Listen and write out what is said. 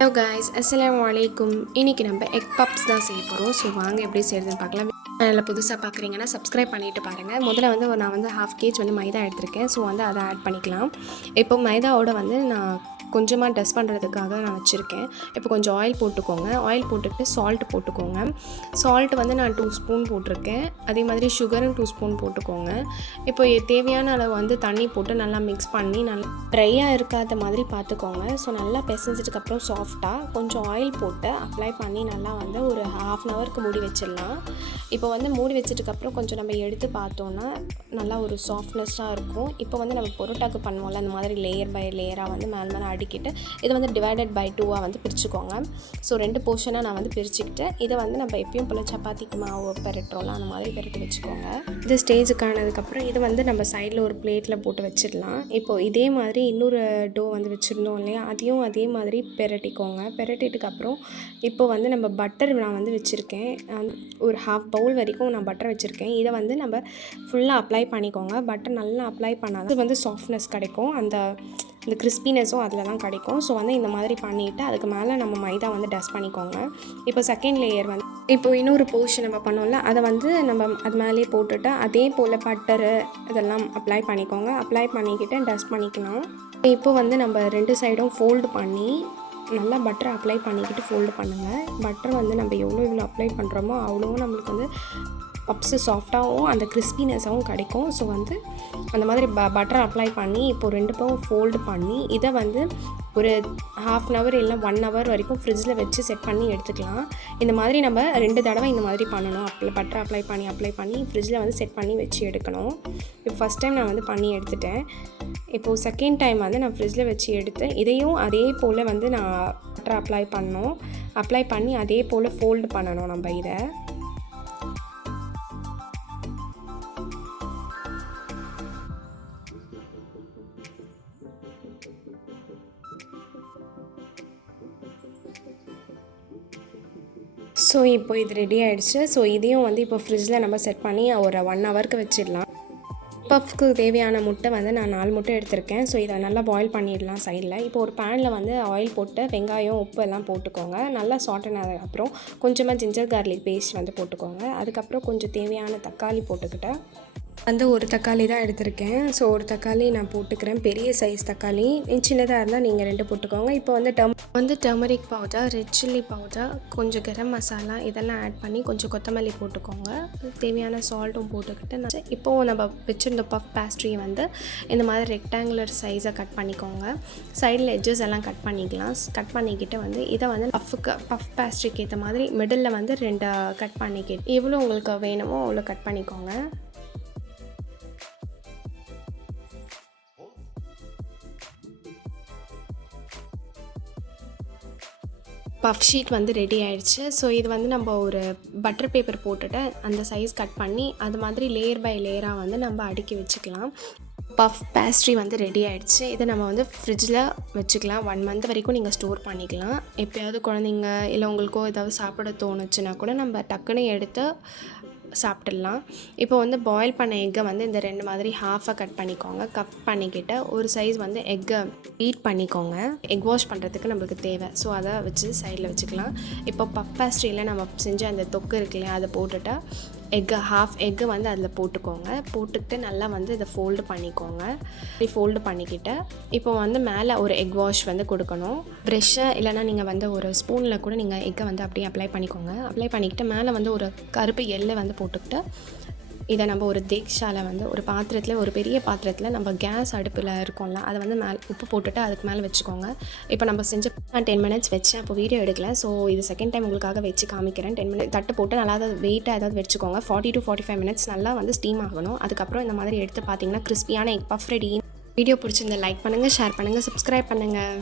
Hello guys, அஸ்ஸலாமு அலைக்கும். இன்றைக்கி நம்ம எக் பப்ஸ் தான் செய்ய போகிறோம். ஸோ வாங்க எப்படி செய்கிறதுன்னு பார்க்கலாம். சேனலில் புதுசாக பார்க்குறீங்கன்னா சப்ஸ்கிரைப் பண்ணிவிட்டு பாருங்கள். முதல்ல வந்து நான் வந்து 1/2 kg வந்து மைதா எடுத்திருக்கேன். ஸோ வந்து அதை ஆட் பண்ணிக்கலாம். இப்போ மைதாவோட வந்து நான் கொஞ்சமாக டஸ்ட் பண்ணுறதுக்காக நான் வச்சுருக்கேன். இப்போ கொஞ்சம் ஆயில் போட்டுக்கோங்க. ஆயில் போட்டுக்கிட்டு சால்ட் போட்டுக்கோங்க. சால்ட் வந்து நான் 2 ஸ்பூன் போட்டிருக்கேன். அதே மாதிரி சுகரும் 2 ஸ்பூன் போட்டுக்கோங்க. இப்போ தேவையான அளவு வந்து தண்ணி போட்டு நல்லா மிக்ஸ் பண்ணி நல்லா ட்ரையாக இருக்காத மாதிரி பார்த்துக்கோங்க. ஸோ நல்லா பிசைஞ்சதுக்கப்புறம் சாஃப்டாக கொஞ்சம் ஆயில் போட்டு அப்ளை பண்ணி நல்லா வந்து ஒரு 1/2 அன் ஹவருக்கு மூடி வச்சிடலாம். இப்போ வந்து மூடி வச்சதுக்கப்புறம் கொஞ்சம் நம்ம எடுத்து பார்த்தோன்னா நல்லா ஒரு சாஃப்ட்னஸ்ஸாக இருக்கும். இப்போ வந்து நம்ம பரோட்டாக்கு பண்ணுவோம்ல, அந்த மாதிரி லேயர் பை லேயராக வந்து மேலே அடிக்கிட்டு இதை வந்து டிவைடட் பை 2ஆக வந்து பிரிச்சுக்கோங்க. ஸோ 2 போர்ஷனாக நான் வந்து பிரிச்சுக்கிட்டு இதை வந்து நம்ம எப்பயும் போல் சப்பாத்திக்கு மாவு பெரட்டுறோம்ல, அந்த மாதிரி பெரட்டி வச்சுக்கோங்க. இது ஸ்டேஜுக்கு ஆனதுக்கப்புறம் இதை வந்து நம்ம சைடில் ஒரு பிளேட்டில் போட்டு வச்சிடலாம். இப்போது இதே மாதிரி இன்னொரு டோ வந்து வச்சுருந்தோம் இல்லையா, அதையும் அதே மாதிரி பெரட்டிக்கோங்க. பெரட்டிட்டுக்கப்புறம் இப்போ வந்து நம்ம பட்டர் நான் வந்து வச்சுருக்கேன். ஒரு 1/2 பவுல் வரைக்கும் நான் பட்டர் வச்சுருக்கேன். இதை வந்து நம்ம ஃபுல்லாக அப்ளை பண்ணிக்கோங்க. பட்டர் நல்லா அப்ளை பண்ணால் அது வந்து சாஃப்ட்னஸ் கிடைக்கும், அந்த கிறிஸ்பினஸும் அதில் தான் கிடைக்கும். ஸோ வந்து இந்த மாதிரி பண்ணிவிட்டு அதுக்கு மேலே நம்ம மைதா வந்து டஸ்ட் பண்ணிக்கோங்க. இப்போ செகண்ட் லேயர் வந்து இப்போ இன்னொரு போர்ஷன் நம்ம பண்ணோம்ல, அதை வந்து நம்ம அது மேலேயே போட்டுட்டு அதே போல் பட்டரு இதெல்லாம் அப்ளை பண்ணிக்கோங்க. அப்ளை பண்ணிக்கிட்டு டஸ்ட் பண்ணிக்கலாம். இப்போ வந்து நம்ம 2 சைடும் ஃபோல்டு பண்ணி நல்லா பட்டரை அப்ளை பண்ணிக்கிட்டு ஃபோல்டு பண்ணுங்கள். பட்டர் வந்து நம்ம எவ்வளோ அப்ளை பண்ணுறோமோ அவ்வளோ நம்மளுக்கு வந்து பப்ஸு சாஃப்டாகவும் அந்த கிறிஸ்பினஸாகவும் கிடைக்கும். ஸோ வந்து அந்த மாதிரி பட்டரை அப்ளை பண்ணி இப்போது 2 பக்கம் ஃபோல்டு பண்ணி இதை வந்து ஒரு 1/2 அன் ஹவர் இல்லை 1 ஹவர் வரைக்கும் ஃப்ரிட்ஜில் வச்சு செட் பண்ணி எடுத்துக்கலாம். இந்த மாதிரி நம்ம 2 தடவை இந்த மாதிரி பண்ணணும். பட்டரை அப்ளை பண்ணி ஃப்ரிட்ஜில் வந்து செட் பண்ணி வச்சு எடுக்கணும். இப்போ ஃபஸ்ட் டைம் நான் வந்து பண்ணி எடுத்துட்டேன். இப்போது செகண்ட் டைம் வந்து நான் ஃப்ரிட்ஜில் வச்சு எடுத்து இதையும் அதே போல் வந்து நான் பட்டரை அப்ளை பண்ணி அதே போல் ஃபோல்டு பண்ணணும் நம்ம இதை. ஸோ இப்போ இது ரெடி ஆகிடுச்சு. ஸோ இதையும் வந்து இப்போ ஃப்ரிட்ஜில் நம்ம செட் பண்ணி ஒரு 1 ஹவருக்கு வச்சிடலாம். பஃப்க்கு தேவையான முட்டை வந்து நான் 4 முட்டை எடுத்திருக்கேன். ஸோ இதை நல்லா பாயில் பண்ணிடலாம் சைடில். இப்போ ஒரு பேனில் வந்து ஆயில் போட்டு வெங்காயம் உப்பு எல்லாம் போட்டுக்கோங்க. நல்லா சாட்டனதுக்கப்புறம் கொஞ்சமாக ஜிஞ்சர் கார்லிக் பேஸ்ட் வந்து போட்டுக்கோங்க. அதுக்கப்புறம் கொஞ்சம் தேவையான தக்காளி போட்டுக்கிட்டேன். வந்து ஒரு தக்காளி தான் எடுத்திருக்கேன். ஸோ ஒரு தக்காளி நான் போட்டுக்கிறேன், பெரிய சைஸ் தக்காளி. சின்னதாக இருந்தால் நீங்கள் 2 போட்டுக்கோங்க. இப்போ வந்து turmeric powder, red chilli powder, கொஞ்சம் கரம் மசாலா இதெல்லாம் ஆட் பண்ணி கொஞ்சம் கொத்தமல்லி போட்டுக்கோங்க. தேவையான சால்ட்டும் போட்டுக்கிட்டு இப்போது நம்ம வச்சுருந்த பஃப் பேஸ்ட்ரியை வந்து இந்த மாதிரி ரெக்டாங்குலர் சைஸை கட் பண்ணிக்கோங்க. சைடில் எட்ஜஸ் எல்லாம் கட் பண்ணிக்கலாம். கட் பண்ணிக்கிட்டு வந்து இதை வந்து பஃப் பேஸ்ட்ரிக்கு ஏற்ற மாதிரி மிடில் வந்து 2 கட் பண்ணிக்கிட்டு எவ்வளோ உங்களுக்கு வேணுமோ அவ்வளோ கட் பண்ணிக்கோங்க. பஃப் ஷீட் வந்து ரெடி ஆகிடுச்சு. ஸோ இது வந்து நம்ம ஒரு பட்டர் பேப்பர் போட்டுட்டு அந்த சைஸ் கட் பண்ணி அது மாதிரி லேயர் பை லேயராக வந்து நம்ம அடுக்கி வச்சுக்கலாம். பஃப் பேஸ்ட்ரி வந்து ரெடி ஆகிடுச்சு. இதை நம்ம வந்து ஃப்ரிட்ஜில் வச்சுக்கலாம். 1 மந்த் வரைக்கும் நீங்கள் ஸ்டோர் பண்ணிக்கலாம். எப்போயாவது குழந்தைங்க இல்லை உங்களுக்கோ ஏதாவது சாப்பிட தோணுச்சுன்னா கூட நம்ம டக்குன்னு எடுத்து சாப்பிட்டலாம். இப்போ வந்து பாயில் பண்ண எக்கை வந்து இந்த 2 மாதிரி ஹாஃபாக கட் பண்ணிக்கோங்க. கட் பண்ணிக்கிட்டு ஒரு சைஸ் வந்து எக்கை பீட் பண்ணிக்கோங்க. எக் வாஷ் பண்ணுறதுக்கு நம்மளுக்கு தேவை. ஸோ அதை வச்சு சைடில் வச்சுக்கலாம். இப்போ பஃப் பேஸ்ட்ரியில் நம்ம செஞ்ச அந்த தொக்கு இருக்கு இல்லையா, அதை போட்டுட்டா ஹாஃப் எக்கு வந்து அதில் போட்டுக்கிட்டு நல்லா வந்து இதை ஃபோல்டு பண்ணிக்கோங்க. ஃபோல்டு பண்ணிக்கிட்டு இப்போ வந்து மேலே ஒரு எக் வாஷ் வந்து கொடுக்கணும். ப்ரெஷ்ஷை இல்லைனா நீங்கள் வந்து ஒரு ஸ்பூனில் கூட நீங்கள் எக்கை வந்து அப்படியே அப்ளை பண்ணிக்கோங்க. அப்ளை பண்ணிக்கிட்டு மேலே வந்து ஒரு கருப்பு எள்ளை வந்து போட்டுக்கிட்டு இதை நம்ம ஒரு தேக்ஷால வந்து ஒரு பாத்திரத்தில், ஒரு பெரிய பாத்திரத்தில் நம்ம கேஸ் அடுப்பில் இருக்கோம்ல, அதை வந்து உப்பு போட்டுட்டு அதுக்கு மேலே வச்சுக்கோங்க. இப்போ நம்ம செஞ்ச 10 மினிட்ஸ் வச்சேன். அப்போ வீடியோ எடுக்கல. ஸோ இது செகண்ட் டைம் உங்களுக்காக வச்சு காமிக்கிறேன். 10 மினிட் தட்டு போட்டு நல்லா வெயிட்டாக ஏதாவது வச்சுக்கோங்க. 40 to 45 மினிட்ஸ் நல்லா வந்து ஸ்டீம் ஆகணும். அதுக்கப்புறம் இந்த மாதிரி எடுத்து பார்த்தீங்கன்னா கிறிஸ்பியான எக் பஃப் ரெடி. வீடியோ பிடிச்சிருந்தா லைக் பண்ணுங்கள், ஷேர் பண்ணுங்கள், சப்ஸ்கிரைப் பண்ணுங்கள்.